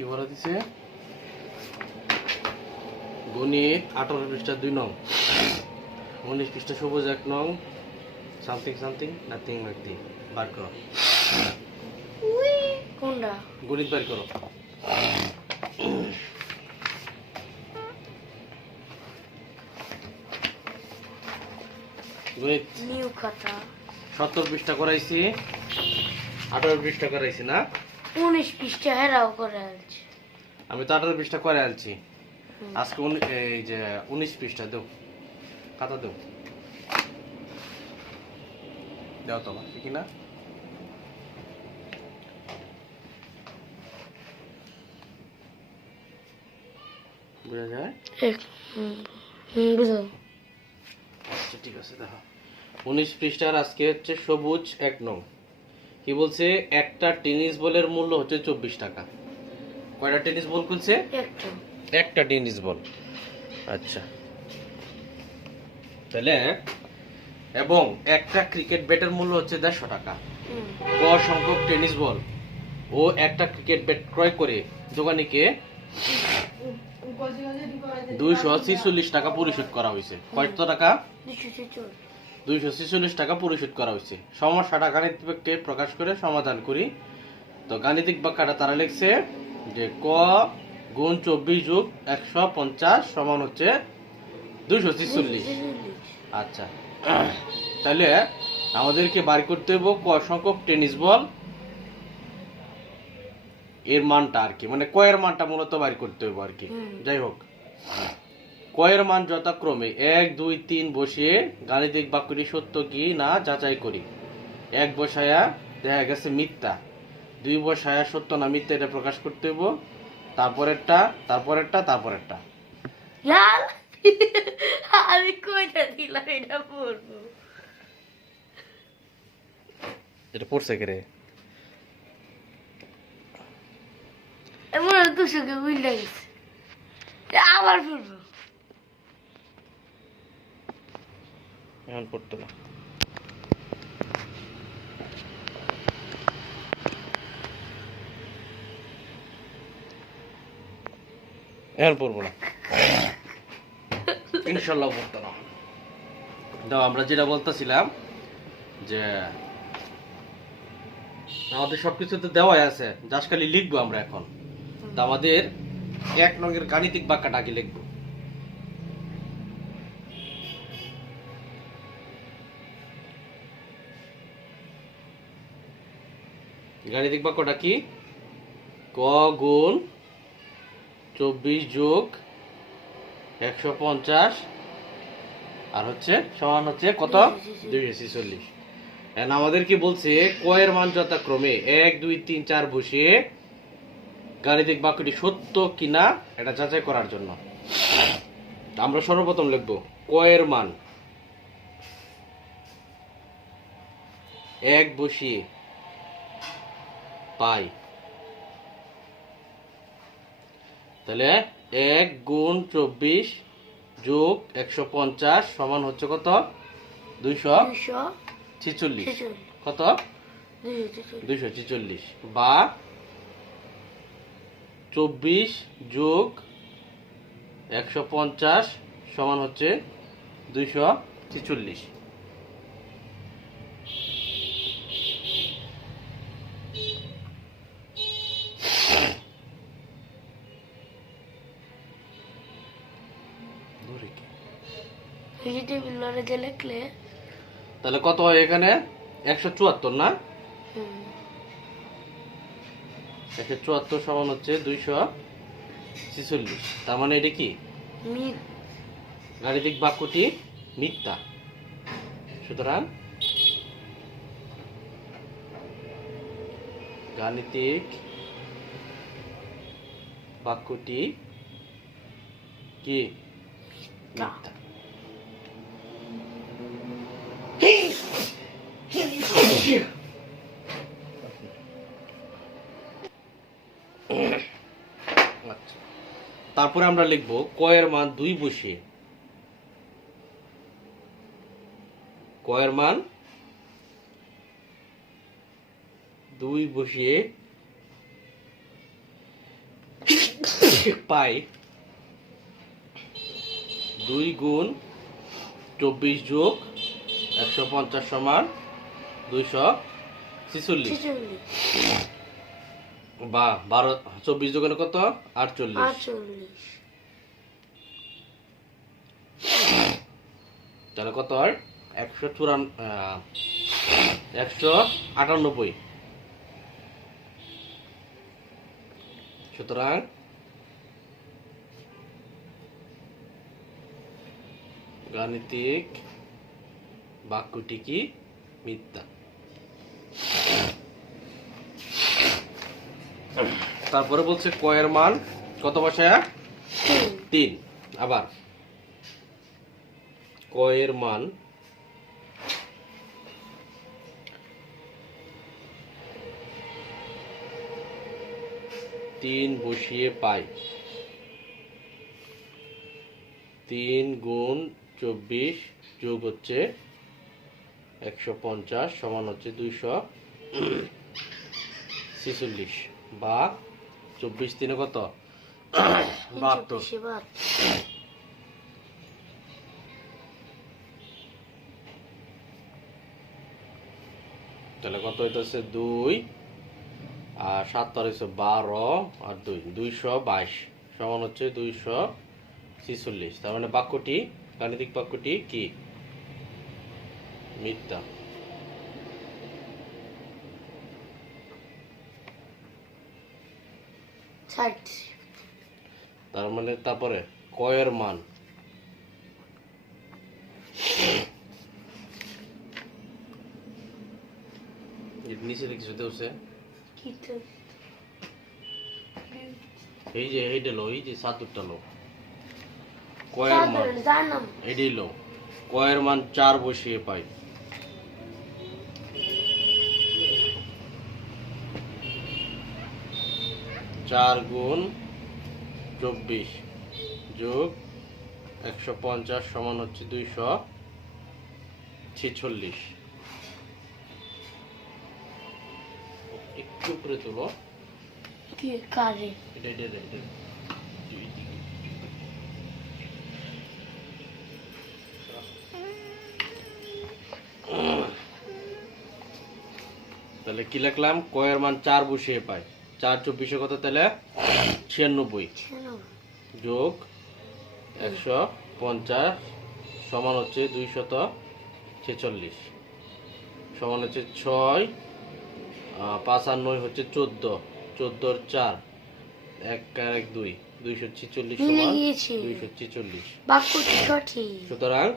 কি বলা দিছে? গণিত 18 পৃষ্ঠা 2 নং, 19 পৃষ্ঠা সবুজ 1 নং, সামথিং সামথিং নাথিং নাথিং বার করো। কোনটা? গণিত বার করো। গণিত নিউ খাতা 70 পৃষ্ঠা করাইছি, 18 পৃষ্ঠা করাইছি না? 19 পৃষ্ঠা হেরাও করে আছে। আমি তো 18 পৃষ্ঠা করে আনছি। আজকে এই যে 19 পৃষ্ঠা দাও, খাতা দাও, দাও তো ঠিক না? বুঝা যায়? বুঝো। আচ্ছা ঠিক আছে, দেখো 19 পৃষ্ঠার আজকে হচ্ছে সবুজ 1 নং। কি বলছে? একটা টেনিস বলের মূল্য হচ্ছে 24 টাকা। কয়টা টেনিস বল খুলছে? একটা টেনিস বল। আচ্ছা, তাহলে এবং একটা ক্রিকেট ব্যাটের মূল্য হচ্ছে 150 টাকা। ক সংখ্যক টেনিস বল ও একটা ক্রিকেট ব্যাট ক্রয় করে দোকানিকে 246 টাকা পরিশোধ করা হয়েছে। কত টাকা? 246 টাকা পরিশোধ করা হয়েছে। সমস্যাটা গাণিতিক বাক্যে প্রকাশ করে সমাধান করি। তো গাণিতিক বাক্যটা তারা লিখছে যে ক গুণ 24 যোগ 150 সমান হচ্ছে 246। আচ্ছা, তাহলে আমাদেরকে বার করতে হবে ক সংখ্যক টেনিস বল এর মানটা আর কি, মানে কয়ের মানটা মূলত বার করতে হবে আর কি। যাই হোক, কয়ের মান যথাক্রমে 1 2 3 বসিয়ে গাণিতিক বাক্যটি সত্য কি না যাচাই করি। 1 বসায়া দেখা গেছে মিথ্যা, 2 বসায়া সত্য না মিথ্যা এটা প্রকাশ করতে হবে, তারপরেরটা তারপরেরটা তারপরেরটা। লাল আমি কইটা দিলাম এটা পড়বো। এটা পড়ছে কে রে? এমন দুশোকে বুঝলে গেছে, আবার পড়বো। এখন পড়তো না। এখন পড়বো না, ইনশাল্লাহ পড়তো না। দাও, আমরা যেটা বলতেছিলাম যে আমাদের সবকিছু তো দেওয়াই আছে, জাস্ট খালি লিখবো আমরা এখন। তো আমাদের 1 নংয়ের গাণিতিক বাক্যটা আগে লিখবো। গাণিতিক বাক্যটা কি? ক গুণ 24 যোগ 150 আর হচ্ছে সমান হচ্ছে কত? 246। এখন আমাদের কি বলছে? কয়ের মান যথাক্রমে 1 2 3 4 বসিয়ে গাণিতিক বাক্যটি সত্য কিনা এটা যাচাই করার জন্য আমরা সর্বপ্রথম লিখব কয়ের মান 1 বসিয়ে পাই, তাহলে 1 গুণ 24 যোগ 150 সমান হচ্ছে কত? 246। কত? 246 বা 24 যোগ 150 সমান হচ্ছে 246। তাহলে কত হয় এখানে? 174 না? 174 সমান হচ্ছে 246। তার মানে এটা কি? গাণিতিক বাক্যটি মিথ্যা। সুতরাং গাণিতিক বাক্যটি কি? মিথ্যা। আচ্ছা, তারপরে আমরা লিখব কয়ের মান 2 বসিয়ে, কয়ের মান 2 বসিয়ে পাই 2 গুণ 24 যোগ 150 সমান 246 ছেচল্লিশ বা 12 24 যোগ কত 48 আটচল্লিশ তাহলে কত হয় 198 সুতরাং গাণিতিক বাক্যটি কি মিথ্যা। তারপরে বলছে কয়ের মান কত বসায়া 3 আবার কয়ের মান তিন বসিয়ে পাই 3 গুণ 24 যোগ হচ্ছে 150 সমান হচ্ছে 246 বা 24 3 কত 72 তাহলে কত হইতেছে 2 আর 7 আর হচ্ছে 12 আর 2 222 সমান হচ্ছে 246। তার মানে বাক্যটি গাণিতিক বাক্যটি কি মিথ্যা। তার মানে তারপরে কয়ের মান নিচে লিখছে দেওছে এই যে এইটা লো এই যে সাতুরটা লো কয়ের মান এটাই লো কয়ের মান 4 বসিয়ে পাই চার গুণ 24 যোগ 150 সমান হচ্ছে 246। একটু উপরে তুলো তাহলে কি লিখলাম কয়ের মান 4 বসিয়ে পাই 4 24 কত তাহলে 96 যোগ 150 সমান হচ্ছে 246 সমান হচ্ছে 6 5 আর 9 হচ্ছে 14 14 4 1 আর 1 2 246 সমান 246 বাক্যটি সঠিক। সুতরাং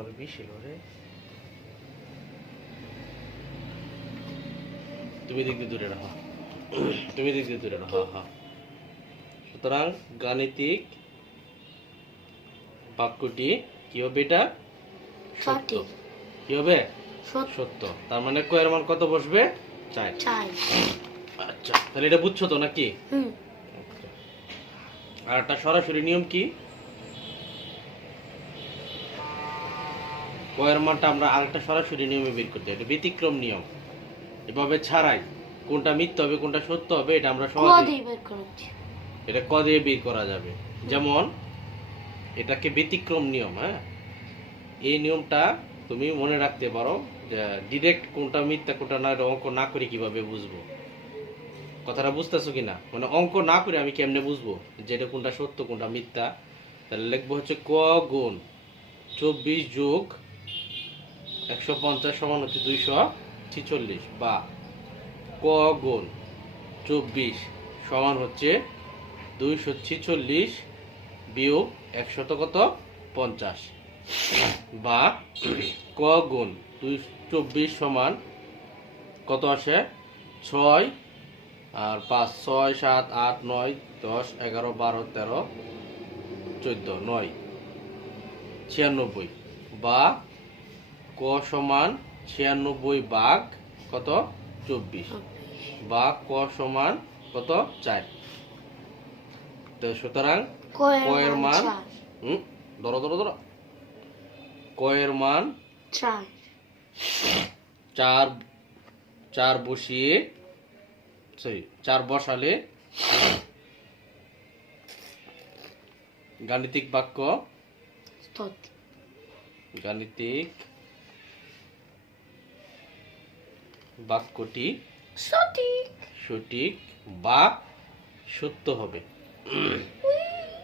আরো বেশি রে তুমি দিক দিয়ে দূরে রাখো তুমি দিক দিয়ে দূরে রাখো হ্যাঁ। সুতরাং গাণিতিক বাক্যটি কি হবে এটা সত্য কি হবে সত্য। তার মানে কয়ের মান কত বসবে 4। আচ্ছা তাহলে এটা বুঝছো তো নাকি? আর একটা সরাসরি নিয়ম কি কয়ের মানটা আমরা আরেকটা সরাসরি নিয়মে বের করতে এটা ব্যতিক্রম নিয়ম এভাবে ছাড়াই কোনটা মিথ্যা হবে কোনটা সত্য হবে এটা আমরা সহজেই এটা ক দিয়ে বের করা যাবে। যেমন এটাকে ব্যতিক্রম নিয়ম হ্যাঁ এই নিয়মটা তুমি মনে রাখতে পারো যে ডাইরেক্ট কোনটা মিথ্যা কোনটা না অঙ্ক না করে কিভাবে বুঝবো কথাটা বুঝতেছো কিনা মানে অঙ্ক না করে আমি কেমনে বুঝবো যে এটা কোনটা সত্য কোনটা মিথ্যা। তাহলে লিখবো হচ্ছে ক গুণ 24 যোগ 150 সমান হচ্ছে 246 বা ক গুণ 24 সমান হচ্ছে 246 বিয়োগ 150 বা ক গুণ 24 সমান কত আসে 6 আর 5 6 7 8 9 10 11 12 13 14 9 96 বা ক সমান 96 ভাগ কত 24 বা ক সমান কত 4। তো সুতরাং কয়ের মান ধরো ধরো ধরো কয়ের মান 4 বসিয়ে 4 বসালে গাণিতিক বাক্য সঠিক গাণিতিক বাক্যটি সঠিক সঠিক বা সত্য হবে।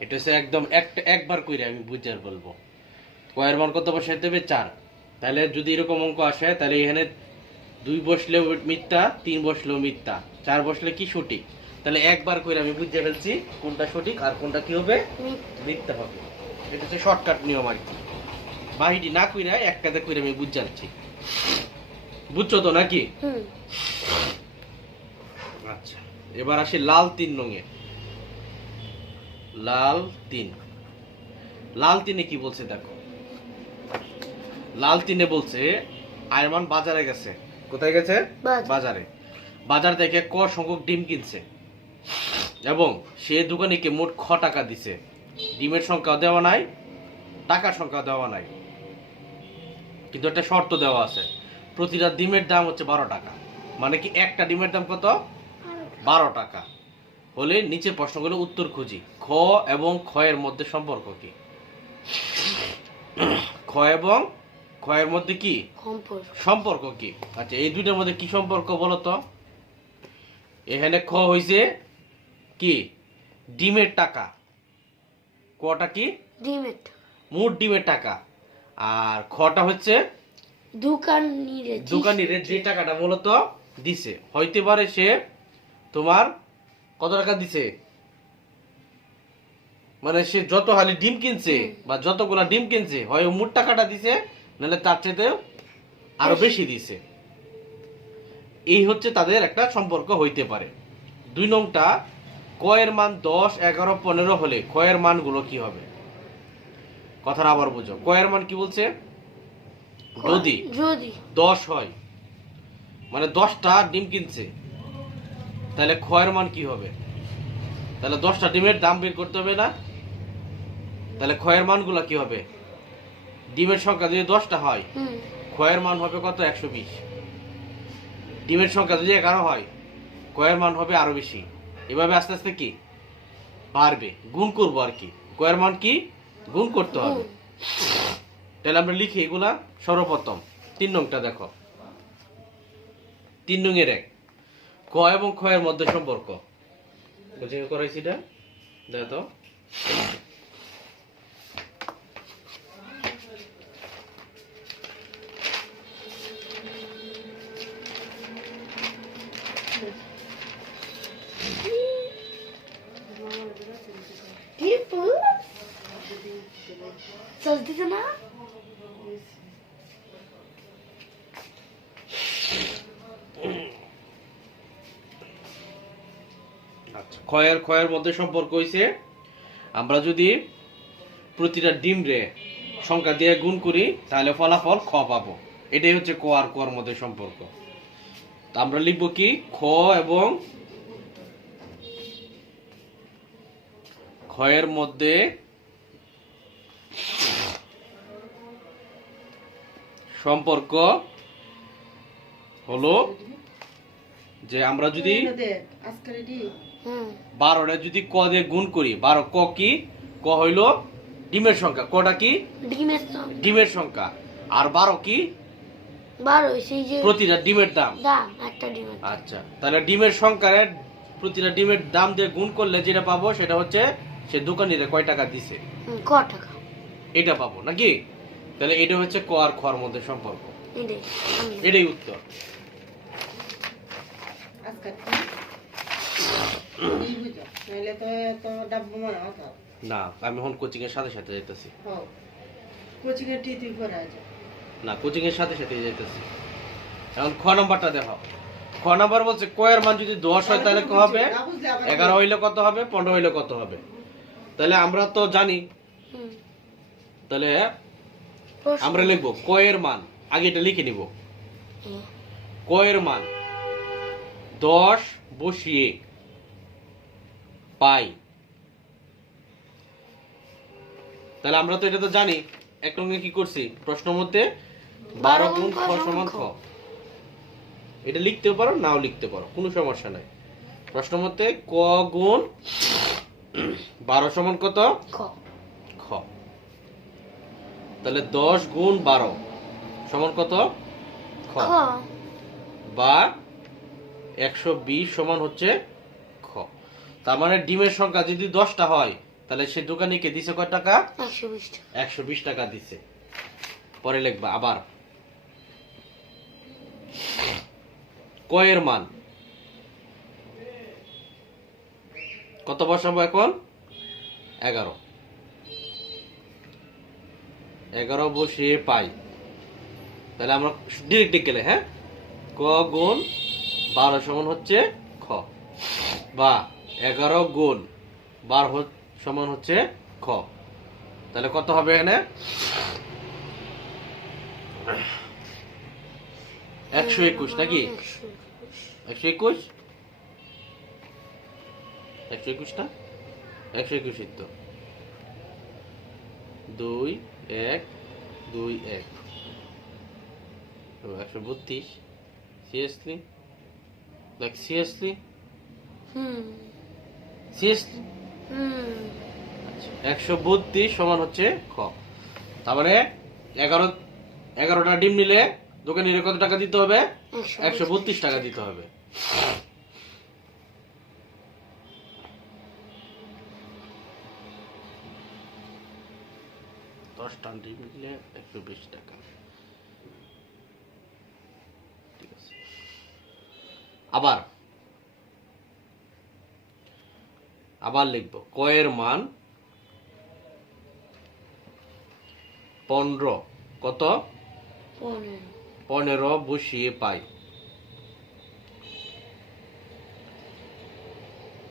এটা হচ্ছে একদম একবার কইরে আমি বুঝার বলবো। কয়ের মান কত বসাইতে হবে 4। তাহলে যদি এরকম অঙ্ক আসে তাহলে এখানে 2 বসলেও মিথ্যা, 3 বসলেও মিথ্যা, 4 বসলে কি সঠিক। তাহলে একবার কইরে আমি বুঝে ফেলছি কোনটা সঠিক আর কোনটা কি হবে মিথ্যা হবে। এটা হচ্ছে শর্টকাট নিয়ম আর কি। বাহিটি না কইরা একটাতে কইরে আমি বুঝ যাচ্ছি। বুঝছো তো নাকি? হুম আচ্ছা, এবার আসি লাল 3 নঙে। লাল 3, লাল 3-এ কি বলছে দেখো। লাল 3-এ বলছে আয়মান বাজারে গেছে। কোথায় গেছে? বাজারে। বাজার থেকে ক সংখ্যক ডিম কিনছে এবং সে দোকানিকে মোট খ টাকা দিছে। ডিমের সংখ্যা দেওয়া নাই, টাকার সংখ্যা দেওয়া নাই, কিন্তু একটা শর্ত দেওয়া আছে, প্রতিটা ডিমের দাম হচ্ছে 12 টাকা। মানে কি একটা ডিমের দাম কত? 12 টাকা। হলে নিচে প্রশ্নগুলো উত্তর খুঁজি। খ এবং খ এর মধ্যে সম্পর্ক কি? খ এবং খ এর মধ্যে কি সম্পর্ক কি? আচ্ছা, এই দুইটার মধ্যে কি সম্পর্ক বলো তো? এখানে খ হইছে কি? ডিমের টাকা। কটা কি? ডিমের মোট ডিমের টাকা। আর খটা হচ্ছে দোকানির যে টাকাটা মূলত দিছে। হইতে পারে সে তোমার কত টাকা দিছে, মানে সে যত হালি ডিম কিনছে বা যতগুলা ডিম কিনছে হয় মোট টাকাটা দিছে, নাহলে তার চাইতে আরো বেশি দিছে। এই হচ্ছে তাদের একটা সম্পর্ক হইতে পারে। 2 নংটা, ক এর মান 10, 11, 15 হলে ক এর মানগুলো কি হবে? কথাটা আবার বুঝো। ক এর মান কি বলছে? যদি 10 হয়, মানে 10টা ডিম কিনছে, তাহলে খ এর মান কি হবে? তাহলে 10টা ডিমের দাম বের করতে হবে না? তাহলে খ এর মানগুলো কি হবে? ডিমের সংখ্যা যদি 10টা হয়, খ এর মান হবে কত? 120। ডিমের সংখ্যা যদি 11 হয়, ক এর মান হবে আরো বেশি। এভাবে আস্তে আস্তে কি বাড়বে, গুণ করবো আর কি। ক এর মান কি গুণ করতে হবে। তাহলে আমরা লিখি এগুলা। সর্বপ্রথম 3 নংটা দেখো। 3 নং এর 1, ক এবং খ এর মধ্যে সম্পর্ক। কোচিং করাইছি এটা দেখো তো। আচ্ছা, খ এর মধ্যে সম্পর্ক হইছে, আমরা যদি প্রতিটা ডিম রে সংখ্যা দিয়ে গুণ করি তাহলে ফলাফল খ পাবো। এটাই হচ্ছে ক আর ক এর মধ্যে সম্পর্ক। তো আমরা লিখবো কি? খ এবং খ এর মধ্যে সম্পর্ক হলো যে আমরা যদি 12টা যদি ক দিয়ে গুণ করি, 12 ক কি? ক হইল ডিমের সংখ্যা। কটা কি? ডিমের সংখ্যা। আর 12 কি? প্রতিটা ডিমের দাম। আচ্ছা, তাহলে ডিমের সংখ্যার প্রতিটা ডিমের দাম দিয়ে গুণ করলে যেটা পাবো সেটা হচ্ছে সে দোকানিরে কয় টাকা দিছে এটা পাবো নাকি? তাহলে এটা হচ্ছে ক আর খ এর মধ্যে সম্পর্ক। এটাই উত্তর। না, আমি এখন কোচিং এর সাথে সাথে যাইতেছি। না, কোচিং এর সাথে সাথে যাইতেছি। এখন খ নাম্বারটা দেখো। খ নাম্বার বলছে ক এর মান যদি 10 হয় তাহলে কত হবে? 11 হইলে কত হবে? 15 হইলে কত হবে? তাহলে আমরা তো জানি। তাহলে আমরা লিখবো ক এর মান, আগে এটা লিখে নিব। ক এর মান 10 বসিয়ে পাই। তাহলে আমরা তো এটা তো জানি। এক রঙে কি করছি? প্রশ্ন মধ্যে 12 গুণ খ সমান খ। এটা লিখতেও পারো, নাও লিখতে পারো, কোনো সমস্যা নাই। প্রশ্ন মতে ক গুণ 12 সমান কত? খ। খ। তাহলে 10 গুণ 12 সমান কত? খ। খ। বা 120 সমান হচ্ছে খ। তার মানে ডিমের সংখ্যা যদি 10টা হয় তাহলে সে দোকানিকে দিছে কয় টাকা? 120 টাকা। 120 টাকা দিছে। পরে লিখবা আবার ক এর মান কত বসাবো এখন? 11। 11 বসিয়ে পাই, তাহলে আমরা ডিরেক্ট গেলে, হ্যাঁ, ক গুণ 12 সমান হচ্ছে খ, বা 11 গুণ 12 সমান হচ্ছে খ। তাহলে কত হবে এখানে? 121 নাকি? 121 121 না? 121 তো 2 1 2 1 132। সিরিয়াসলি? Like seriously? সিরিয়াসলি? 132 সমান হচ্ছে খ। তার মানে 11টা ডিম নিলে দোকানির কত টাকা দিতে হবে? 132 টাকা দিতে হবে। দশটা ডিম নিলে 120 টাকা। ঠিক আছে, আবার লিখবো ক এর মান 15 কত? 15 বসিয়ে পাই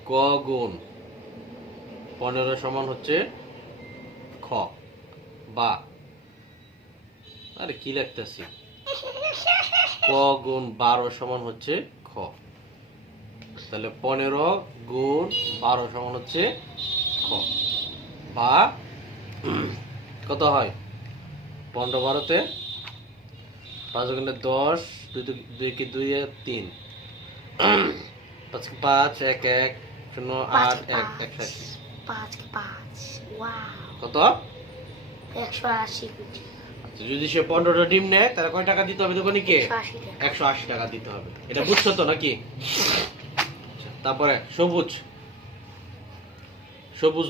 ক গুণ 15 সমান হচ্ছে খ, বা আরে কি লিখতেছি, ক গুণ 12 সমান হচ্ছে খ। তাহলে 15 গুণ 12 সমান হচ্ছে খ, বা কত হয়? 15 12তে 5 গুণে 10, 2 কে 2 3, 5 কে 5 1 1 0 8 1 180। 5 কে 5, ওয়াও, কত? 180 কোটি। আচ্ছা, যদি সে 15টা ডিম নেয় তাহলে কয় টাকা দিতে হবে দোকানিকে? 180 টাকা। 180 টাকা দিতে হবে। এটা বুঝছো তো নাকি? আচ্ছা, তারপরে সবুজ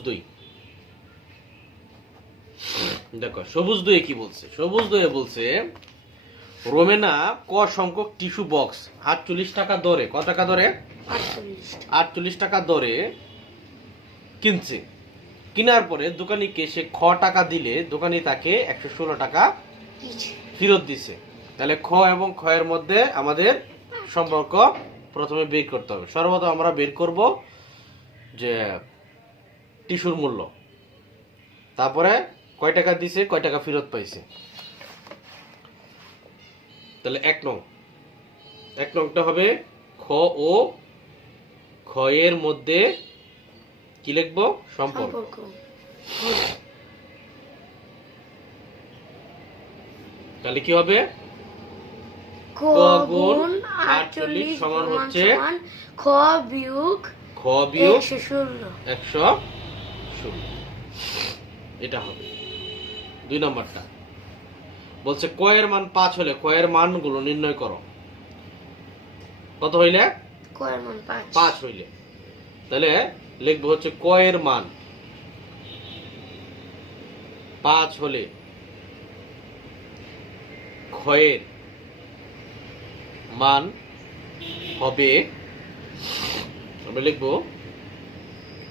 2। দেখো সবুজ 2 কি বলছে? সবুজ 2 বলছে রোমেনা ক সংখ্যক টিস্যু বক্স 48 টাকা দরে, কত টাকা দরে? 48 টাকা দরে কিনছে। কেনার পরে দোকানিকে সে খ টাকা দিলে দোকানি তাকে 116 টাকা ফেরত দিছে। তাহলে খ এবং খ এর মধ্যে আমাদের সম্পর্ক প্রথমে বের করতে হবে। সর্বপ্রথম আমরা বের করব যে টিস্যুর মূল্য, তারপরে কয় টাকা দিছে, কয় টাকা ফেরত পাইছে। তাহলে এক নংটা হবে খ ও খ এর মধ্যে কি লিখবো? সম্পর্ক। তাহলে কি হবে? ক গুণ 48 সমান হচ্ছে খ বিয়োগ 116। এটা হবে 2 নম্বরটা। বলছে ক এর মান 5 হলে ক এর মানগুলো নির্ণয় করো। কত হইলে? ক এর মান 5 হইলে তাহলে লিখবো হচ্ছে ক এর মান 5 হলে খ এর মান হবে, আমরা লিখবো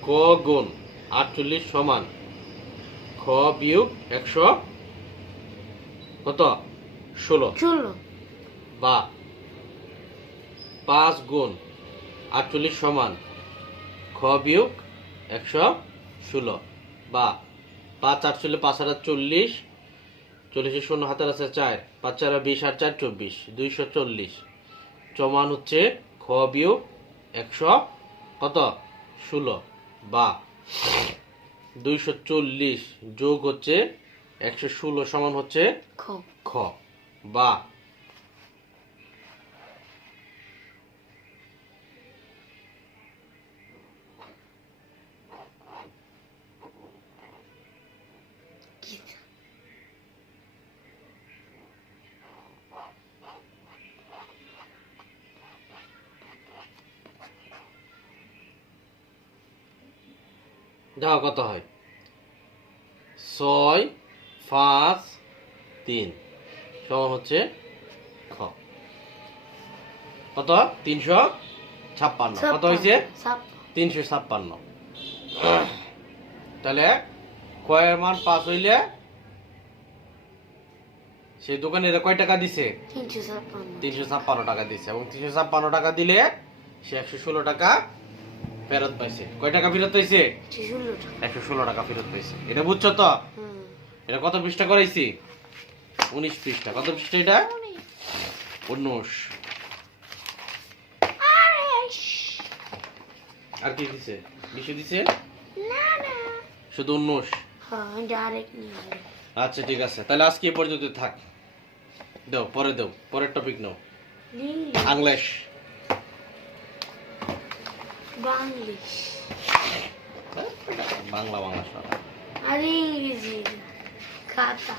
ক গুণ 48 সমান খ বিয়োগ 100 কত? 16, বা 5 গুণ 48 সমান খ বিয়োগ 116, বা 5 8 ছিল 5 আর 40, 40 এর শূন্য হাতের আছে 4, 5 4 20 আর 4 24, 240 সমান হচ্ছে খ বিয়োগ 100 কত? 16, বা 240 যোগ হচ্ছে 116 সমান হচ্ছে খ, বা দেখো কত হয় 6 5 3 সমান হচ্ছে খ কত 356 কত হয়েছে 356 তাহলে কয়ের মান 5 হইলে সেই দোকানে কয় টাকা দিছে 356 টাকা দিছে এবং 356 টাকা দিলে সে 116 টাকা ফেরত পাইছে কয় টাকা ফেরত পাইছে 116 টাকা ফেরত পাইছে এটা বুঝছো তো এটা কত পৃষ্ঠা করাইছি 19 পৃষ্ঠা কত পৃষ্ঠা এটা 19 আর কি দিছে বেশি দিছে শুধু 19 আচ্ছা ঠিক আছে তাহলে আজকে এই পর্যন্ত থাক দাও পরের টপিক নাও ইংলিশ বাংলা সব আর ইংরেজি খাতা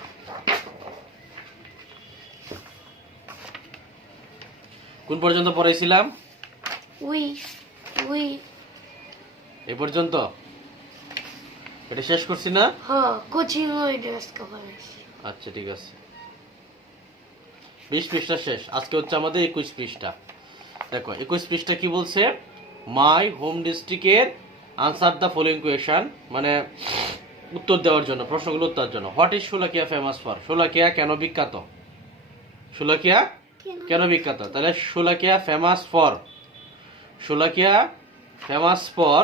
কোন পর্যন্ত পড়াইছিলাম উই এই পর্যন্ত এটা শেষ করছি না কোচিং ওই ড্রেস কভার আচ্ছা ঠিক আছে 20 পৃষ্ঠা শেষ আজকে হচ্ছে আমাদের 21 পৃষ্ঠা দেখো 21 পৃষ্ঠা কি বলছে মাই হোম ডিস্ট্রিক্টের আনসার দ্য ফলোইং কোয়েশ্চন মানে উত্তর দেওয়ার জন্য প্রশ্নগুলো উত্তর জন্য what is Sholakia famous for Sholakia কেন বিখ্যাত তাহলে শোলাকিয়া ফেমাস ফর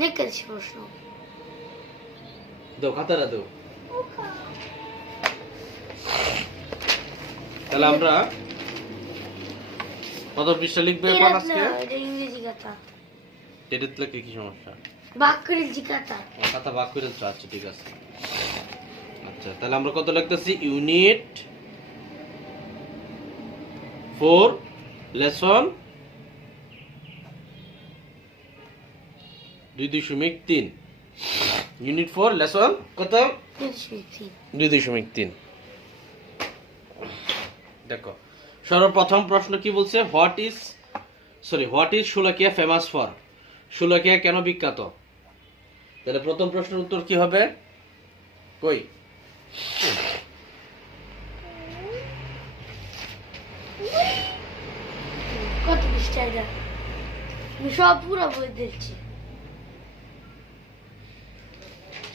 লিখেছি প্রশ্ন দাও খাতাটা দাও তাহলে আমরা কত পৃষ্ঠা লিখবে এখন আজকে ইংরেজি খাতা টেডেত লেখে কি সমস্যা বাক্যরিজি খাতা খাতা বাক করে দিচ্ছ আচ্ছা ঠিক আছে আচ্ছা তাহলে আমরা কত লিখতেছি ইউনিট 4 লেসন 2.3 ইউনিট 4 লেসন কত 2.3 দেখো সর্বপ্রথম প্রশ্ন কি বলছে what is Sholakia famous for Sholakia কেন বিখ্যাত তাহলে প্রথম প্রশ্নের উত্তর কি হবে কই কত পৃষ্ঠা এটা আমি সব পুরো বই দেখছি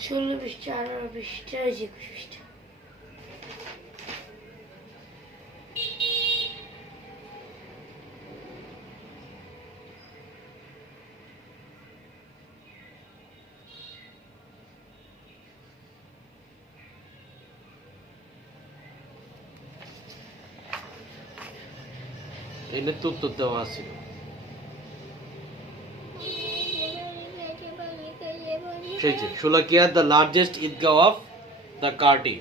16 পৃষ্ঠা 18 পৃষ্ঠা 21 পৃষ্ঠা এনে তো উত্তর দেওয়া আছে সেই যে Sholakia the largest Eidgah of the country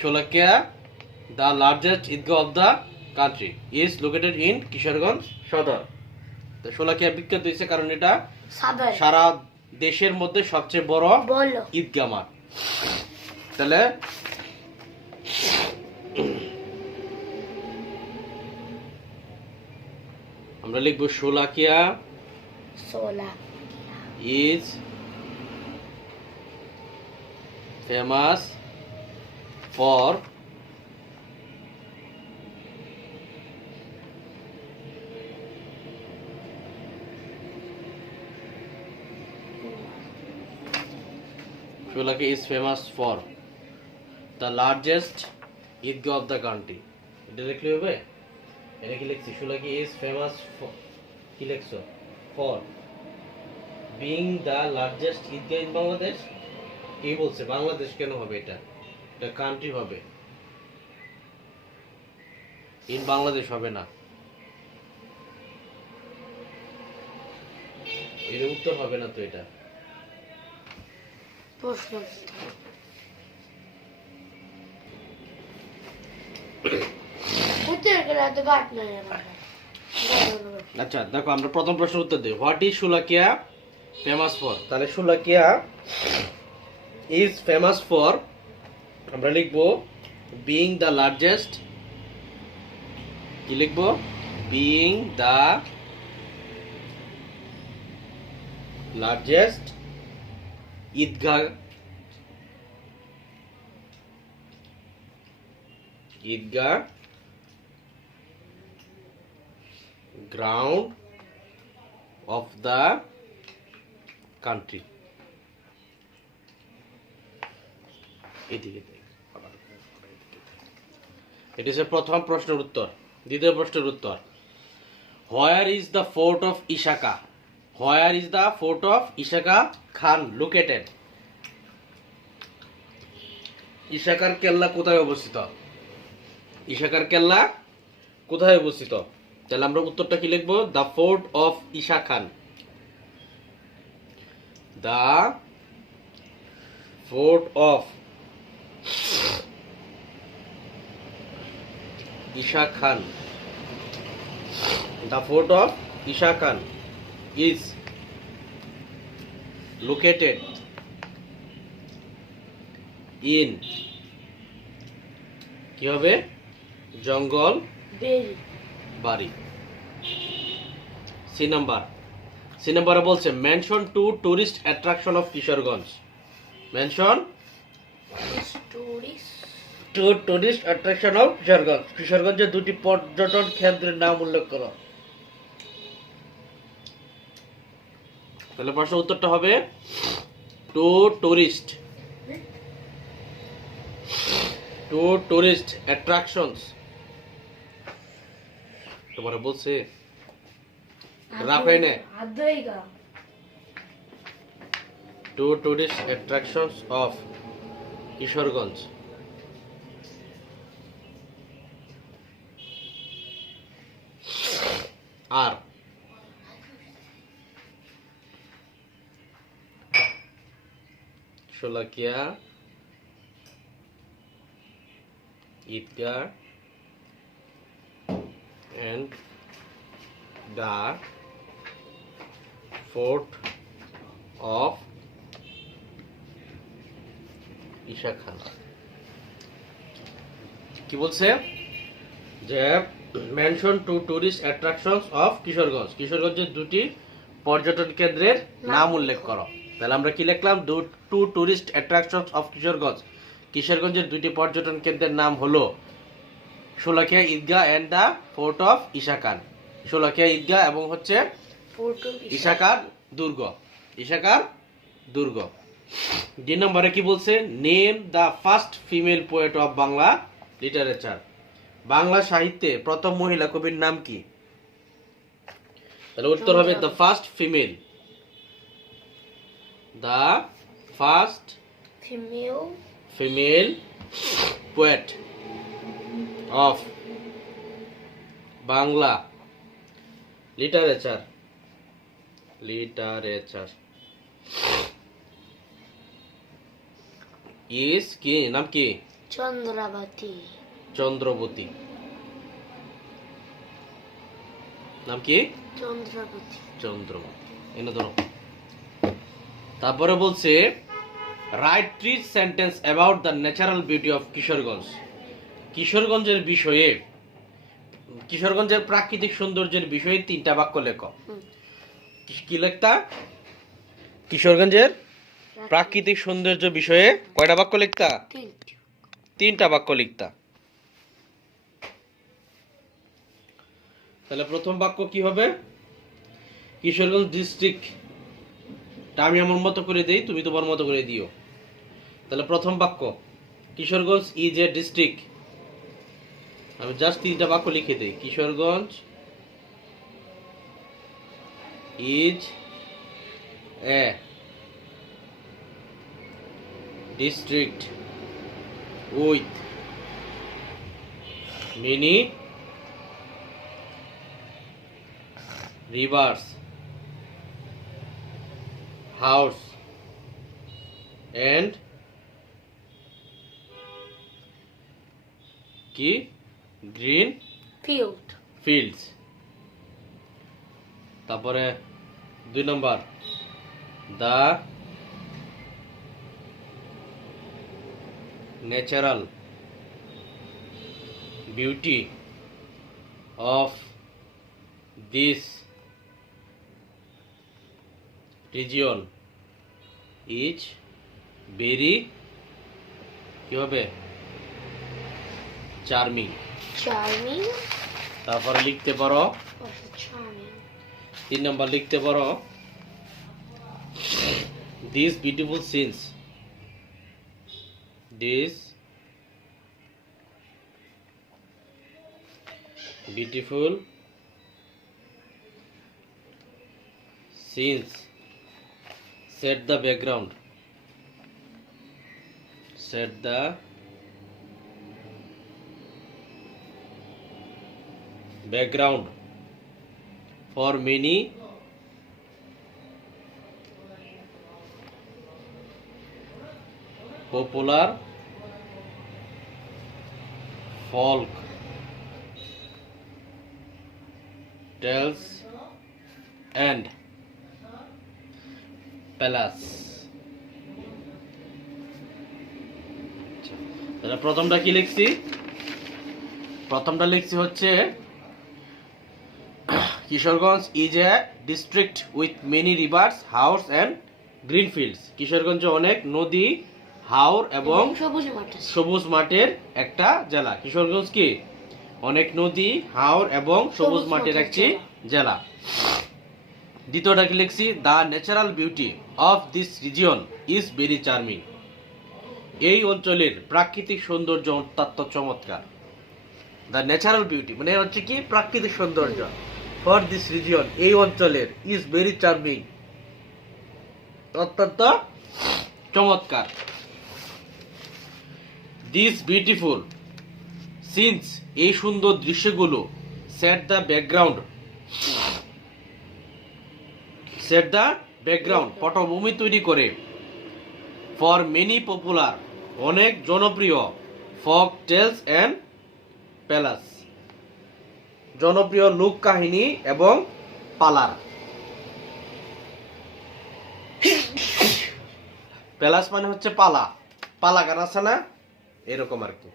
Sholakia the largest Eidgah of the country is located in Kishoreganj সদর তো শোলাকিয়া বিখ্যাত হয়েছে কারণ এটা সারা দেশের মধ্যে সবচেয়ে বড় ঈদগাহ মাঠ তাহলে আমরা লিখবো Sholakia is famous for Sholaki is famous for the largest Eidgah of the country এটা লিখলে হবে এটা কি লিখছি শোলাকি is famous for কি লিখছো for being the largest Eidgah in Bangladesh কি বলছে বাংলাদেশ কেন হবে এটা কান্ট্রি হবে ইন বাংলাদেশ হবে না এর উত্তর হবে না তো এটা প্রশ্ন আচ্ছা দেখো আমরা প্রথম প্রশ্নের উত্তর দিই what is Sholakia famous for তাহলে শোলাকিয়া ইজ ফেমাস ফর আমরা লিখবো বিইং দ্য লার্জেস্ট কি লিখবো being the largest Eidgah ground of the country. এটি হচ্ছে প্রথম প্রশ্নের উত্তর। দ্বিতীয় প্রশ্নের উত্তর, where is the fort of Ishaka? Where is the fort of Ishaka Khan located? ইশাকার কেল্লা কোথায় অবস্থিত? ইশাকার কেল্লা কোথায় অবস্থিত? তাহলে আমরা উত্তরটা কি লিখবো? The fort of Isha Khan. The fort of Isha Khan, the fort of Isha Khan is located in কি হবে? জঙ্গল বেরি বাড়ি। সি নাম্বারে বলছে mention two tourist attraction of Kishoreganj. Mention tourist to tourist attraction of Kishoreganj. কিশোরগঞ্জের দুটি পর্যটন কেন্দ্রের নাম উল্লেখ করো। তাহলে প্রশ্ন উত্তরটা হবে টু টুরিস্ট অ্যাট্রাকশনস। তোমার বলছে রাফেনে আদইগা two tourist attractions of Kishoreganj. আর Sholakia Eidgah and the fort of Isha Khan. কি বলছে যে mention two tourist attractions of Kishoreganj. কিশোরগঞ্জের দুটি পর্যটন কেন্দ্রের নাম উল্লেখ করো। তাহলে আমরা কি লিখলাম? Two tourist attractions of Kishoreganj. কিশোরগঞ্জের দুটি পর্যটন কেন্দ্রের নাম হলো Sholakia Eidgah and the fort of Isha Khan. Sholakia Eidgah এবং হচ্ছে ঈশাকার দুর্গ। 2 নম্বরে কি বলছে? Name the first female poet of Bangla literature. Bangla সাহিত্যে প্রথম মহিলা কবির নাম কি? তাহলে উত্তর হবে the first female poet of Bangla literature is কি? নাম কি? চন্দ্রবতী। নাম কি? চন্দ্রবতী। এনে ধরো। তারপরে বলছে right 3 sentence about the natural beauty of Kishoreganj. কিশোরগঞ্জের বিষয়ে, কিশোরগঞ্জের প্রাকৃতিক সৌন্দর্যের বিষয়ে 3টা বাক্য লেখো। কি লিখতা? কিশোরগঞ্জের প্রাকৃতিক সৌন্দর্য বিষয়ে কয়টা বাক্য লিখতা? 3টা বাক্য লিখতা। তাহলে প্রথম বাক্য কি হবে? কিশোরগঞ্জ ডিস্ট্রিক্ট। আমি আমার মতো করে দেই, তুমি তোমার মতো করে দিও। তাহলে প্রথম বাক্য কিশোরগঞ্জ ইজ এ ডিস্ট্রিক্ট। আমি জাস্ট 3টা বাক্য লিখে দেই। Kishoreganj is a district with many rivers, house and কি গ্রিন ফিল্ডস। তারপরে 2 নম্বর the natural beauty of this region is very কি হবে চার্মিং। Charming. তারপরে লিখতে পারো What's the charming? 3 নম্বর লিখতে পারো these beautiful scenes, these beautiful scenes set the background, set the background for many popular folk tales and ballads. তাহলে প্রথমটা কি লিখছি? প্রথমটা লিখছি হচ্ছে Kishoreganj is a district with many rivers, haors and green fields. কিশোরগঞ্জে অনেক নদী, হাওর এবং সবুজ মাঠ আছে। সবুজ মাঠের একটা জেলা। কিশোরগঞ্জ কি অনেক নদী, হাওর এবং সবুজ মাঠের একটি জেলা। দ্বিতীয়টা কি লিখছি? The natural beauty of this region is very charming. এই অঞ্চলের প্রাকৃতিক সৌন্দর্য অত্যন্ত চমৎকার। দ্য ন্যাচারাল বিউটি মানে হচ্ছে কি প্রাকৃতিক সৌন্দর্য ফর দিস রিজিয়ন এই অঞ্চলের ইজ ভেরি চার্মিং অত্যন্ত চমৎকার। দিস বিউটিফুল সিনস এই সুন্দর দৃশ্যগুলো set the background, set the background পটভূমি তৈরি করে ফর মেনি পপুলার অনেক জনপ্রিয় ফক টেলস অ্যান্ড প্যালাস জনপ্রিয় লোক কাহিনী এবং পালার। প্যালাস মানে হচ্ছে পালা, পালা গান আছে না এরকম আর কি।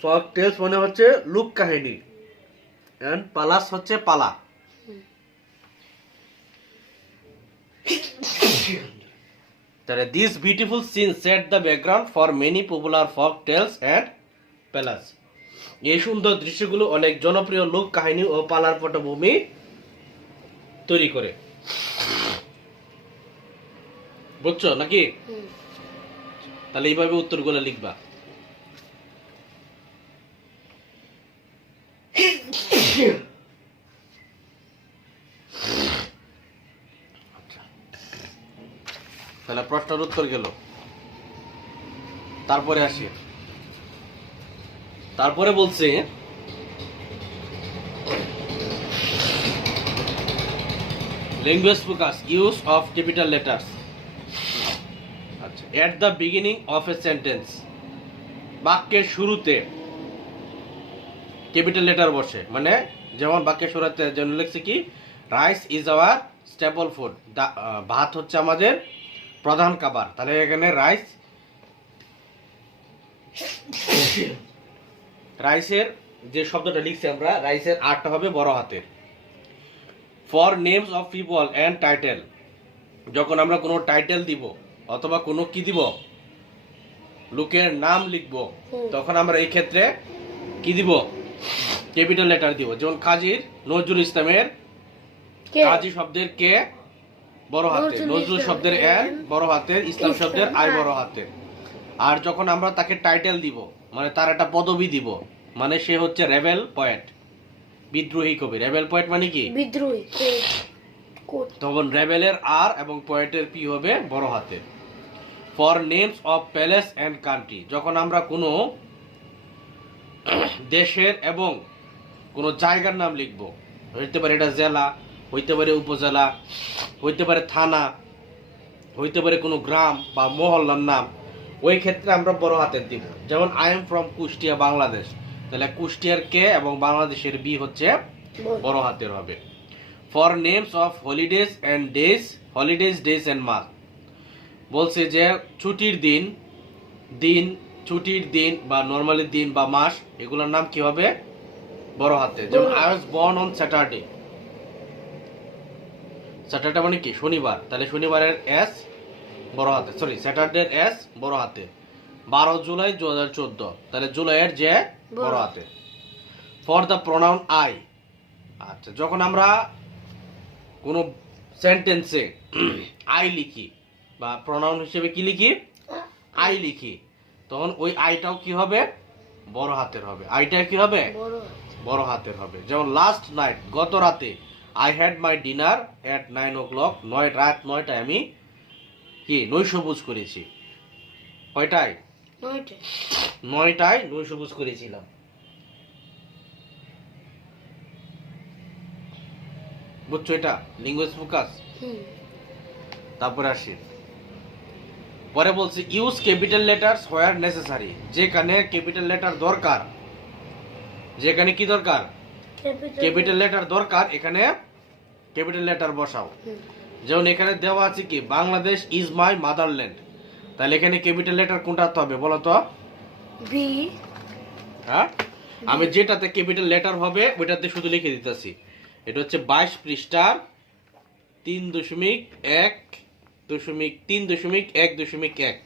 ফক টেলস মানে হচ্ছে লোক কাহিনী এন্ড পালাস হচ্ছে পালা। তাহলে this beautiful scene set the background for many popular folk tales and palas এই সুন্দর দৃশ্যগুলো অনেক জনপ্রিয় লোক কাহিনী ও পালার পটভূমি তৈরি করে। বুঝছো নাকি? তাহলে এইভাবে উত্তরগুলো লিখবা। তাহলে প্রশ্নের উত্তর গেল। তারপরে আসি, তারপরে বলছে language focus use of capital letters. আচ্ছা, at the beginning of a sentence বাক্যের শুরুতে ক্যাপিটাল লেটার বসে, মানে যেমন বাক্যের শুরুতে যেমন লিখছে কি rice is our staple food, ভাত হচ্ছে আমাদের প্রধান খাবার। তাহলে এখানে রাইসের যে শব্দটা লিখছি আমরা রাইসের আরটা হবে বড় হাতের। For names of people and title যখন আমরা কোনো টাইটেল দিব অথবা কোনো কি দিব লোকের নাম লিখব তখন আমরা এই ক্ষেত্রে কি দিব ক্যাপিটাল লেটার দিব। যেমন কাজীর নজরুল ইসলামের কাজী শব্দের কে বড় হাতের, নজরুল শব্দের এন বড় হাতের, ইসলাম শব্দের আই বড় হাতের। আর যখন আমরা তাকে টাইটেল দিব মানে তার একটা পদবি দিব মানে সে হচ্ছে রেবেল পয়েট, বিদ্রোহী কবি। রেবেল পয়েট মানে কি বিদ্রোহী, তখন রেবেলের আর এবং পয়েটের পি হবে বড় হাতের। For names of palace and country যখন আমরা কোনো দেশের এবং কোনো জায়গার নাম লিখব, হইতে পারে এটা জেলা, হইতে পারে উপজেলা, হইতে পারে থানা, হইতে পারে কোনো গ্রাম বা মহল্লার নাম, ওই ক্ষেত্রে আমরা বড় হাতের দিব। যেমন I am from Kushtia Bangladesh, তাহলে কুষ্টিয়ার কে এবং বাংলাদেশের বি হচ্ছে বড় হাতের হবে। For names of holidays and days, holidays days and মাস বলছে যে ছুটির দিন, ছুটির দিন বা নরমালি দিন বা মাস এগুলোর নাম কি হবে বড় হাতে। যেমন I was born on Saturday, Saturday মানে কি শনিবার, তাহলে শনিবারের এস বড় হাতে, সরি স্যাটারডের এস বড় হাতে। 12 জুলাই 2014, তাহলে জুলাইয়ের যে বড় হাতে। ফর দ্য প্রোনাউন আই, আচ্ছা যখন আমরা কোনো সেন্টেন্সে আই লিখি বা প্রোনাউন হিসেবে কি লিখি আই লিখি, তখন ওই আইটাও কি হবে বড় হাতের হবে। আইটা কি হবে বড় বড় হাতের হবে। যেমন লাস্ট নাইট, গত রাতে, I had my dinner at 9 o'clock, রাত 9টায় আমি কি নৈশভোজ করেছি। কয়টায়? নয়টা। 9টায় নৈশভোজ করেছিলাম। বুঝছো এটা ল্যাঙ্গুয়েজ ফোকাস। তারপরে আসি, পরে বলছি use capital letters where necessary, যেখানে ক্যাপিটাল লেটার দরকার, যেখানে কি দরকার ক্যাপিটাল লেটার দরকার, এখানে ক্যাপিটাল লেটার বসাও। যেমন এখানে দেওয়া আছে কি বাংলাদেশ ইজ মাই মাদারল্যান্ড, তাহলে এখানে ক্যাপিটাল লেটার কোনটা হবে বলো তো? বি। হ্যাঁ, আমি যেটাতে ক্যাপিটাল লেটার হবে ওইটাতে শুধু লিখে দিতেছি। এটা হচ্ছে 22 পৃষ্ঠার 3.1.3.1.1।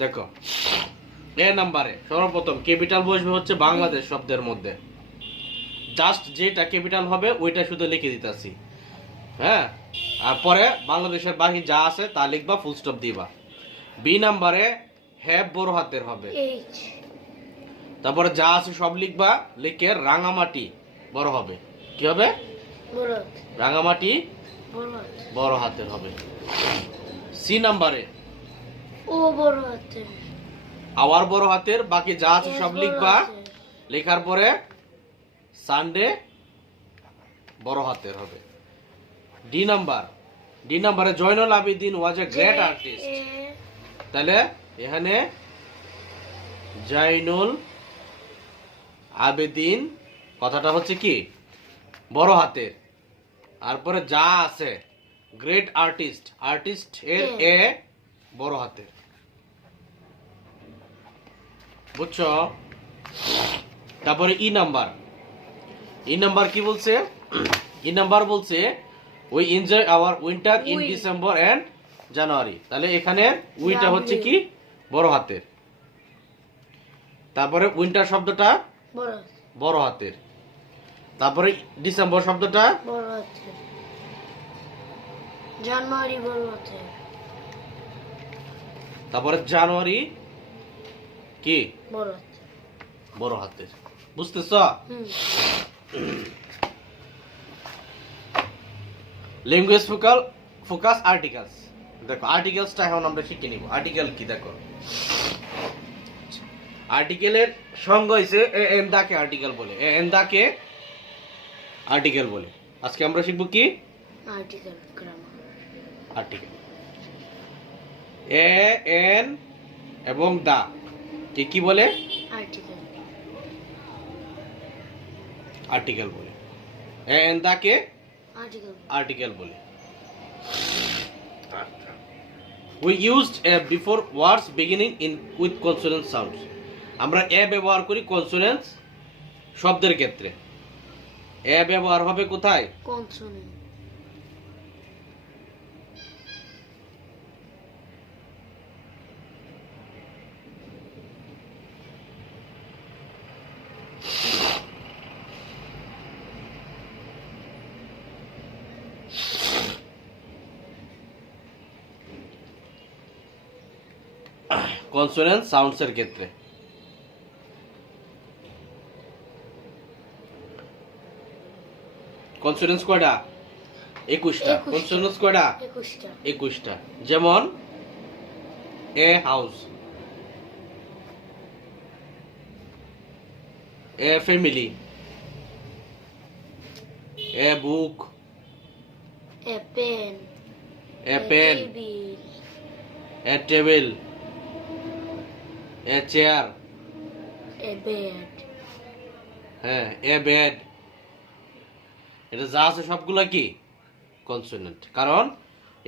দেখো এ নাম্বারে সর্বপ্রথম ক্যাপিটাল বসবে হচ্ছে বাংলাদেশ শব্দের মধ্যে, জাস্ট যেটা ক্যাপিটাল হবে ওইটা শুধু লিখে দিতেছি। হ্যাঁ, আর পরে বাংলাদেশের বাকি যা আছে তা লিখবা, ফুল স্টপ দিবা। বি নাম্বারে হ্যাভ বড় হাতের হবে, এইচ। তারপরে যা আছে সব লিখবা, লিখে রাঙামাটি বড় হবে, কি হবে বড় রাঙামাটি বড় বড় হাতের হবে। সি নাম্বারে ও বড় হাতের, আওয়ার বড় হাতের, বাকি যা আছে সব এস বড় লিখবা, হাতের। লেখার পরে সানডে বড় হাতের হবে। ডি নাম্বারে জয়নুল আবেদিন ওয়াজ এ গ্রেট আর্টিস্ট, তাহলে এখানে জয়নুল আবেদিন কথাটা হচ্ছে কি বড় হাতের, তারপরে যা আছে গ্রেট আর্টিস্ট, আর্টিস্ট এর এ বড় হাতের। বুঝছো? তারপরে ই নাম্বার কি বলছে? ই নাম্বার বলছে we enjoy our winter in we. December and January, তাহলে এখানে উইটা হচ্ছে কি বড় হাতের। তারপরে উইন্টার শব্দটা বড় বড় হাতের, তারপরে ডিসেম্বর শব্দটা বড় হাতের, জানুয়ারি বড় হাতের, তারপরে জানুয়ারি কি বড় হাতের। বড় হাতের। বুঝতেছ? Language focus articles. দেখো আর্টিকেলসটা এখন আমরা শিখে নিব। আর্টিকেল কি দেখো, আর্টিকেলের সংজ্ঞা হইছে এ এন দাকে আর্টিকেল বলে, এ এন দাকে আর্টিকেল বলে। আজকে আমরা শিখব কি article grammar. Article, A N এবং দা কে কি বলে আর্টিকেল। আর্টিকেল বলে, এ এন দাকে আর্টিকেল। আর্টিকেল বলে। We used a before words beginning in with consonant sounds. আমরা এ ব্যবহার করি কনসোনেন্স শব্দের ক্ষেত্রে। এ ব্যবহার হবে কোথায়? কনসোনেন্ট। কনসোনেন্স সাউন্ডস এর ক্ষেত্রে। কনসোনেন্স কয়টা? 21টা। কনসোনেন্স কয়টা? 21টা। 21টা। যেমন a house, a family, a book, a pen, a pen, table, a table, a chair, a bed. হ্যাঁ এ বেড। এটা যা আছে সবগুলা কি কনসোনেন্ট, কারণ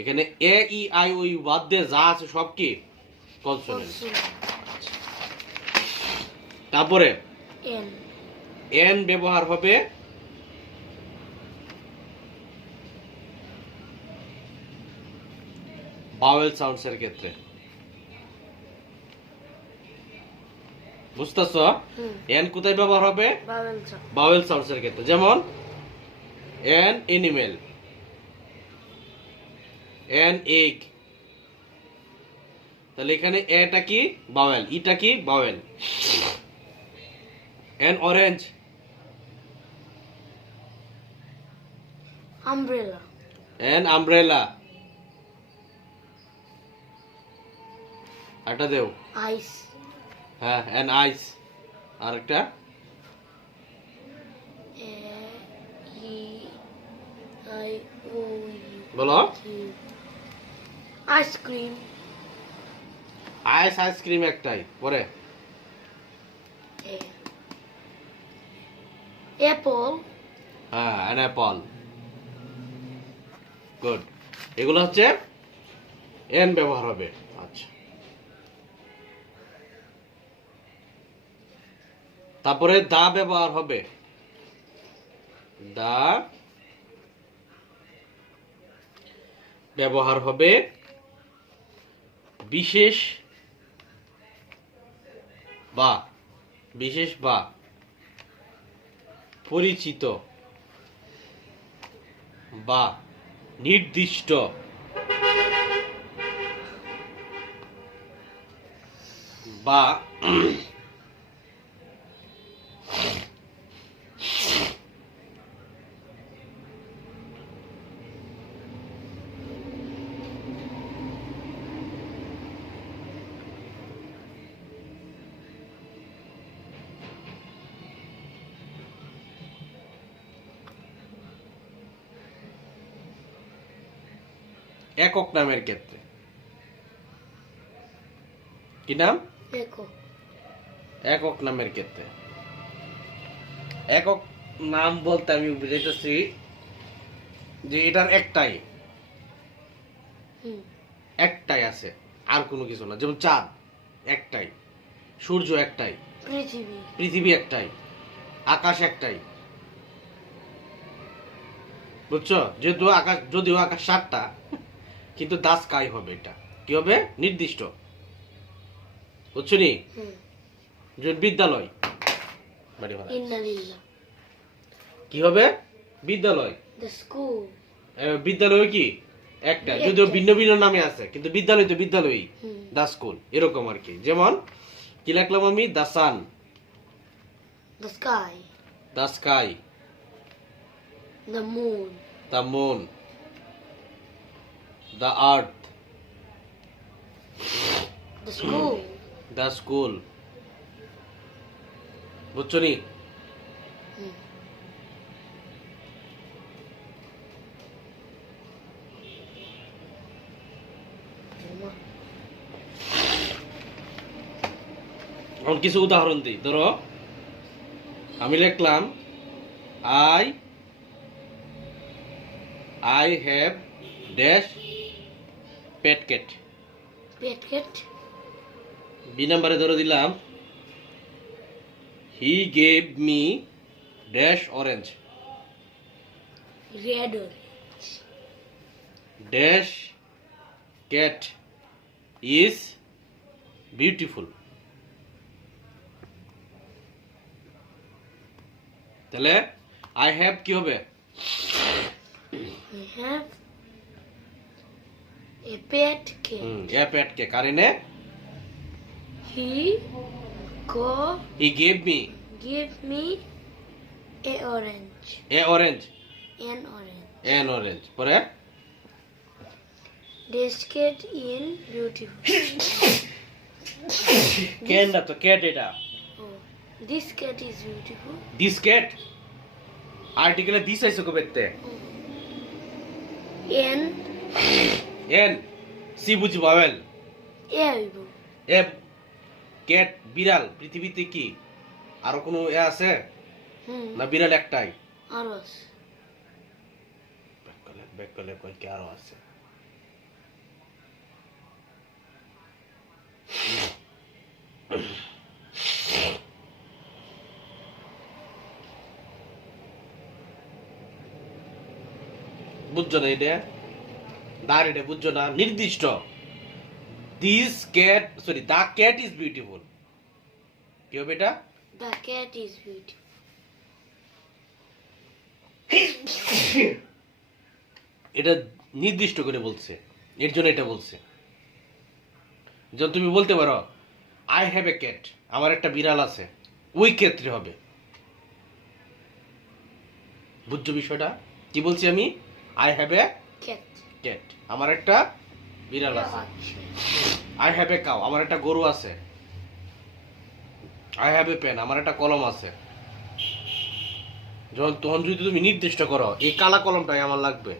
এখানে এ ই আই ও ইউ বাদ দিয়ে যা আছে সব কি কনসোনেন্ট। তারপরে এন। এন ব্যবহার হবে বাওয়েল সাউন্ডস এর ক্ষেত্রে। বুঝতেছ? হুম এন কোথায় ব্যবহার হবে? বাবেল সাউন্ড বাওয়েল সাউন্ডস এর ক্ষেত্রে, যেমন এন এনিমেল, এন এগ। তাহলে এখানে এটা কি বাওয়েল, ইটা কি bowel. N orange, umbrella N umbrella. এটা দেও। আইস হ্যাঁ, এন আইস। আর একটা এ ই আই ও বলো। ইউ আইসক্রিম আইস, আইসক্রিম একটাই। পরে অ্যাপল হ্যাঁ, এন অ্যাপল। গুড। এগুলো হচ্ছে এন ব্যবহার হবে। আচ্ছা, তারপরে দা ব্যবহার হবে। দা ব্যবহার হবে বিশেষ বা, বিশেষ বা পরিচিত বা নির্দিষ্ট বা একক নামের ক্ষেত্রে। কি নাম? একক একক নামের ক্ষেত্রে। একক নাম বলতে আমি বুঝাইতেছি যে এটার একটাই, হুম একটাই আছে, আর কোনো কিছু না। যেমন চাঁদ একটাই, সূর্য একটাই, পৃথিবী পৃথিবী একটাই, আকাশ একটাই। বুঝছো? যেহেতু আকাশ, যদিও আকাশ 7টা, কিন্তু দা স্কাই হবে। এটা কি হবে? নির্দিষ্ট। বুঝছো নি? হুম যেমন বিদ্যালয়, বাড়ি ভাড়া। ইন্নালিল্লাহ কি হবে? বিদ্যালয়। দ্য স্কুল বিদ্যালয় কি একটা, যদিও ভিন্ন ভিন্ন নামে আছে, কিন্তু বিদ্যালয় তো বিদ্যালয়ই। হুম দা স্কুল, এরকম আর কি। যেমন কি লিখলাম আমি? The sun, the sky the sky, the moon the moon, the earth, the school the school. বুঝছো নি? হুম এখন কিছু উদাহরণ দিই। ধরো আমি লিখলাম I I have dash pet cat. Pet cat B number ধরে দিলাম he gave me dash orange, red dash cat is beautiful. তাহলে আই হ্যাভ কি হবে? I have a pet cat. এ পেট কে কারণে He go he gave me give me a orange. A orange, An orange. N orange. পরে This cat in beautiful. কেন না তো cat, এটা Oh, this cat is beautiful. This cat আর্টিকেলে this আইসো কবেতে। An an সি বুঝি বাওয়েল। able. এ ক্যাট বিড়াল। পৃথিবীতে কি আরো কোনো এ আছে না? বিড়াল একটাই। Aros. বেকলে কই কি আরো আছে? বুঝছো না? এটা দাঁড়, এটা বুঝছো না? নির্দিষ্ট দ্য ক্যাট ইজ বিউটিফুল। কি হবে এটা? The cat is beautiful. এটা নির্দিষ্ট করে বলছে, এর জন্য এটা বলছে। যখন তুমি বলতে পারো আই হ্যাভ এ ক্যাট, আমার একটা বিড়াল আছে, ওই ক্ষেত্রে হবে। বুঝছো বিষয়টা? কি বলছি আমি? I have A Cat. Cat, আমার একটা বিড়াল আছে। আই হ্যাভ এ কাউ, আমার একটা গরু আছে। আই হ্যাভ এ পেন, আমার একটা কলম আছে। যখন তখন যদি তুমি নির্দিষ্ট করো এই কালা কলমটাই আমার লাগবে,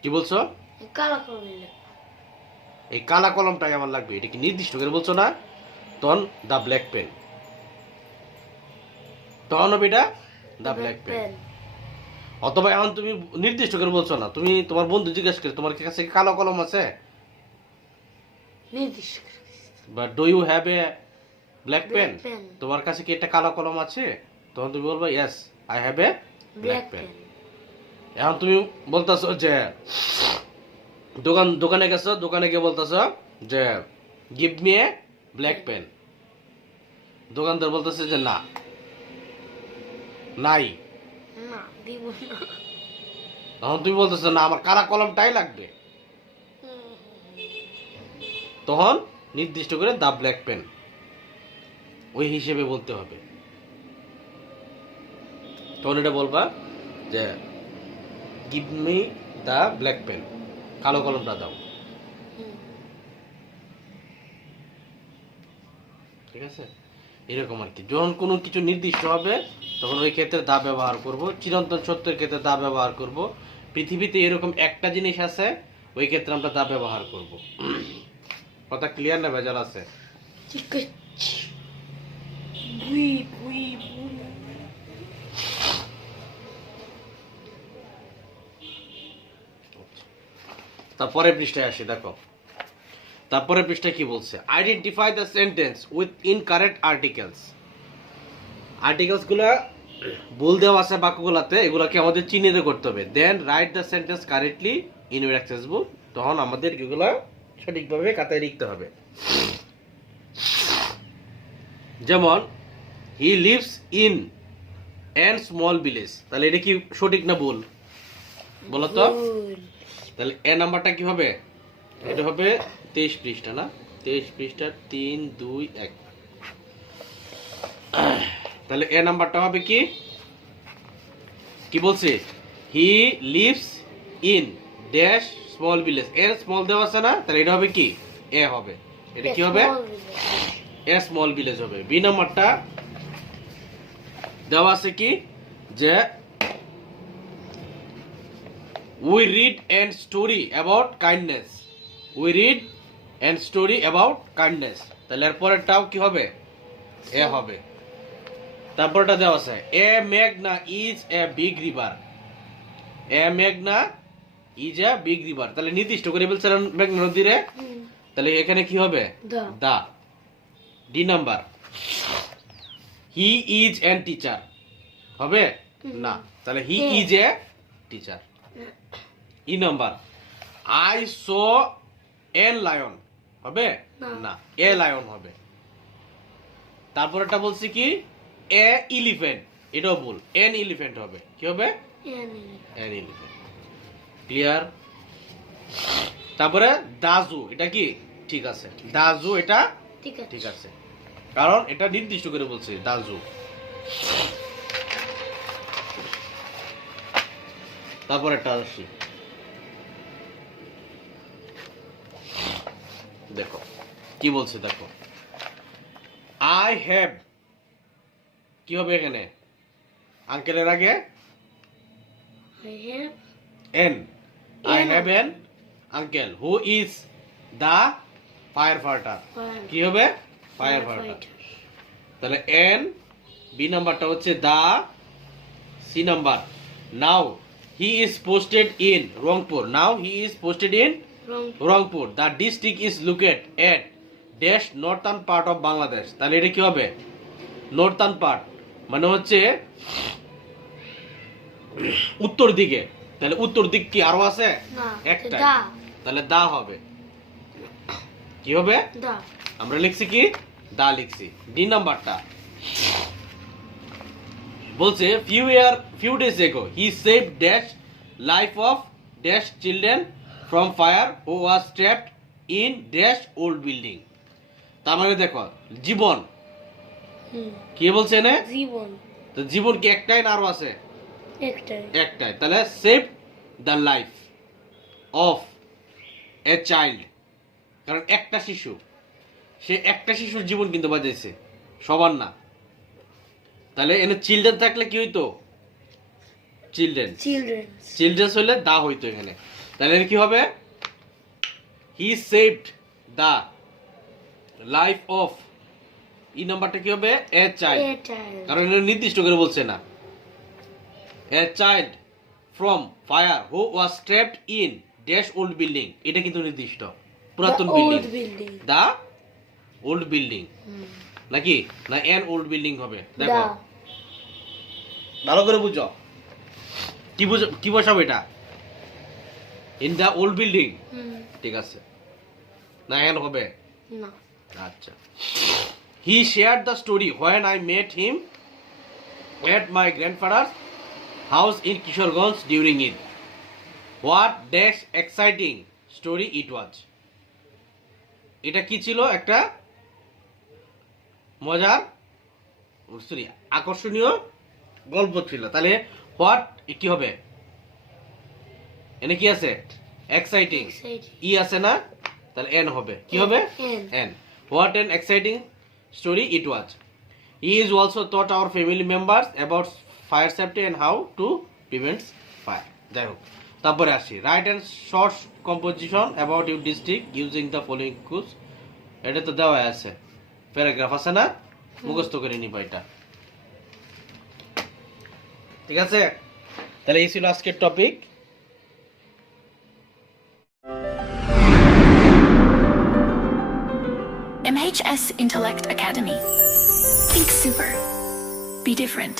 কি বলছো? কালো করলে এই কালা কলমটাই আমার লাগবে, এটা কি নির্দিষ্ট করে বলছো না? তখন দ্য ব্ল্যাক পেন, তখন হবে এটা দ্য ব্ল্যাক পেন। অথবা এখন তুমি নির্দিষ্ট করে বলছো না, তুমি তোমার বন্ধু জিজ্ঞেস করে তোমার কাছে কি কালো কলম আছে, নির্দিষ্ট but do you have a black pen, Black pen. তোমার কাছে কি একটা কালো কলম আছে? তখন তুমি বলবা yes I have a black black pen. Pen. এখন তুমি বলতেছো যে দোকানে গেছো, দোকানে গিয়ে বলতেছো যে give me a black pen. দোকানদার বলতেছে যে না, নাই। না দিব না। তখন তুমি বলতেছো না, আমার কালা কলমটাই লাগবে। তখন নির্দিষ্ট করে দা ব্ল্যাক পেন ওই হিসেবে বলতে হবে। তখন এটা বলবা যে give me the black pen, কালো কলমটা দাও। ঠিক আছে? এরকম আর কি, যখন কোনো কিছু নির্দিষ্ট হবে তখন ওই ক্ষেত্রে দা ব্যবহার করব। চিরন্তন সত্যের ক্ষেত্রে দা ব্যবহার করব। পৃথিবীতে এরকম একটা জিনিস আছে, ওই ক্ষেত্রে আমরা দা ব্যবহার করব। কথা ক্লিয়ার না ভেজাল আছে? ঠিক আছে। বুই বুই বুই। তারপরে পৃষ্ঠায় আসি, দেখো তারপরে পৃষ্ঠায় কি বলছে। Identify the sentence with incorrect articles. Articles গুলা ভুল দেওয়া আছে বাক্যগুলাতে, এগুলাকে আমাদের চিহ্নিত করতে হবে। Then write the sentence correctly in your exercise book. তখন আমাদের এগুলা সঠিকভাবে খাতায় লিখতে হবে। যেমন he lives in an small village, তাহলে এটা কি সঠিক না ভুল বলো তো? ভুল। তাহলে এ নাম্বারটা কি হবে? এটা হবে 23 পৃষ্ঠা, না 23 পৃষ্ঠা 3, 2, 1। তাহলে এ নাম্বারটা হবে কি? কি বলছে? হি lives in dash small village. এর স্মল দেওয়া আছে না, তাহলে এটা হবে কি? এ হবে। এটা কি হবে? এ স্মল ভিলেজ হবে। বি নাম্বারটা দেওয়া আছে কি যে we read and story about kindness, we read and story about kindness। তাহলে এর পরেরটাও কি হবে? এ হবে। তারপরটা দেওয়া আছে এ মেঘনা ইজ এ বিগ রিভার, এ মেঘনা ইজ এ বিগ রিভার। তাহলে নির্দিষ্ট করে বলছেন মেঘনা নদীরে, তাহলে এখানে কি হবে? The. The. D number he is an teacher হবে না, তাহলে he is a teacher. E number I saw an lion হবে না, এ লায়ন হবে। তারপরটা বলছি কি এ এলিফ্যান্ট, এটাও ভুল, এন এলিফ্যান্ট হবে। কি হবে? N elephant. ক্লিয়ার? তারপরে দাজু, এটা কি ঠিক আছে? দাজু এটা ঠিক আছে, কারণ এটা নির্দিষ্ট করে বলছে দাজু। তারপর একটা আসি, দেখো কি বলছে, দেখো আই হ্যাভ কি হবে এখানে? আঙ্কেলের আগে an, I have an uncle who is the fire fighter. কি হবে? Fire fighter. তাহলে এন। বি নাম্বারটা হচ্ছে the. C number now he is posted in Rangpur, now he is posted in Rangpur. The district is located at dash northern part of Bangladesh. তাহলে এটা কি হবে? Northern part মানে হচ্ছে উত্তর দিকে। তাহলে উত্তর দিক কি আরো আছে? একটা। তাহলে দা হবে। কি হবে? দা আমরা লিখছি কি? দা লিখছি। ডি নাম্বারটা বলছে few days ago he saved dash life of dash children from fire who was trapped in dash old building। তার মানে দেখো জীবন কি বলছে না? জীবন। তো জীবন কি একটাই না আরো আছে? একটাই। তাহলে save the life of a child, কারণ একটা শিশু, সে একটা শিশুর জীবন কিন্তু বাঁচাইছে, সবার না। তাহলে এনে চিলড্রেন থাকলে কি হইতো? চিলড্রেন হইলে দা হইতো এখানে। তাহলে এর কি হবে? He saved the life of, E নাম্বারটা কি হবে? এ চাইল্ড, কারণ এটা নির্দিষ্ট করে বলছে না। A child from fire who was trapped in dash old building, এটা কিন্তু নির্দিষ্ট, পুরাতন বিল্ডিং। দা ওল্ড বিল্ডিং নাকি না এন ওল্ড বিল্ডিং হবে? দেখো ভালো করে বুঝো, কি বসাবো এটা? ইন দা ওল্ড বিল্ডিং, ঠিক আছে না এন হবে না? আচ্ছা। He shared the story when I met him at my grandfather's house in Kishoreganj during it. What dash exciting story it was. এটা কি ছিল? একটা মজার সরি আকর্ষণীয় গল্প ছিল। তাহলে হোয়াট কি হবে? এনে কি আছে? এক্সাইটিং, ই আছে না? তাহলে এন হবে, কি হবে? An. What an exciting story it was. He is also taught our family members about fire safety and how to prevent fire. যাই হোক, তারপরে আসি। Write and short composition about your district using the following clues. এটা তো দেওয়া আছে, paragraph আছে না? মুখস্থ করে নিবা এটা, ঠিক আছে? তাহলে এই ছিল আজকের topic. MHS Intellect Academy. Think super. Be different.